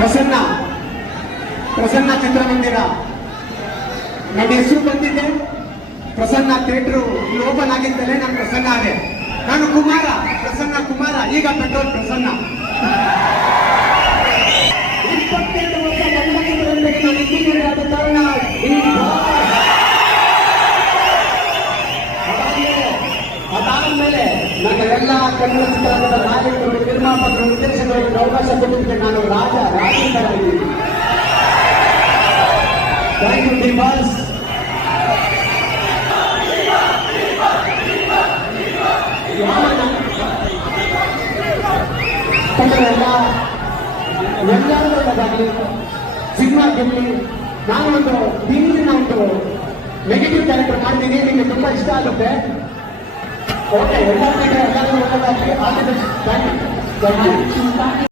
ಪ್ರಸನ್ನ ಪ್ರಸನ್ನ ಚಿತ್ರಮಂದಿರ ನನ್ನ ಹೆಸರು ಬಂದಿದೆ. ಪ್ರಸನ್ನ ಥಿಯೇಟ್ರು ಓಪನ್ ಆಗಿದ್ದಲೇ ನಾನು ಪ್ರಸನ್ನ ಆದೆ. ನಾನು ಕುಮಾರ, ಪ್ರಸನ್ನ ಕುಮಾರ, ಈಗ ಪೆಟ್ರೋಲ್ ಪ್ರಸನ್ನ. 27 ವರ್ಷ ಚಲನಚಿತ್ರರಂಗಕ್ಕೆ ನಾನು ಇಂಜಿನಿಯರ್ ಆದ ಕಾರಣ ಅದಾದ್ಮೇಲೆ ನನ್ನ ಎಲ್ಲ ಕನ್ನಡ ಚಿತ್ರರಂಗದ ನಾಯಕರು, ನಿರ್ಮಾಪಕರು, ನಿರ್ದೇಶಕರಿಗೆ ಅವಕಾಶ ಕೊಟ್ಟಿದ್ದೆ. ನಾನು ರಾಜೇಂದ್ರ ಆಗಿದ್ದೀನಿ. Thank you D boss. ಎಲ್ಲರೂ ಒಳ್ಳೆದಾಗಲಿ, ಸಿನಿಮಾ ಗೆಲ್ಲಿ. ನಾನು ಒಂದು ಹಿಂದಿನ ಒಂದು ನೆಗೆಟಿವ್ ಕ್ಯಾರೆಕ್ಟರ್ ಮಾಡ್ತೀನಿ, ನಿಮಗೆ ತುಂಬಾ ಇಷ್ಟ ಆಗುತ್ತೆ. ಓಕೆ, ಎಲ್ಲರಿಗೂ ಒಳ್ಳೆದಾಗಲಿ. Thank you.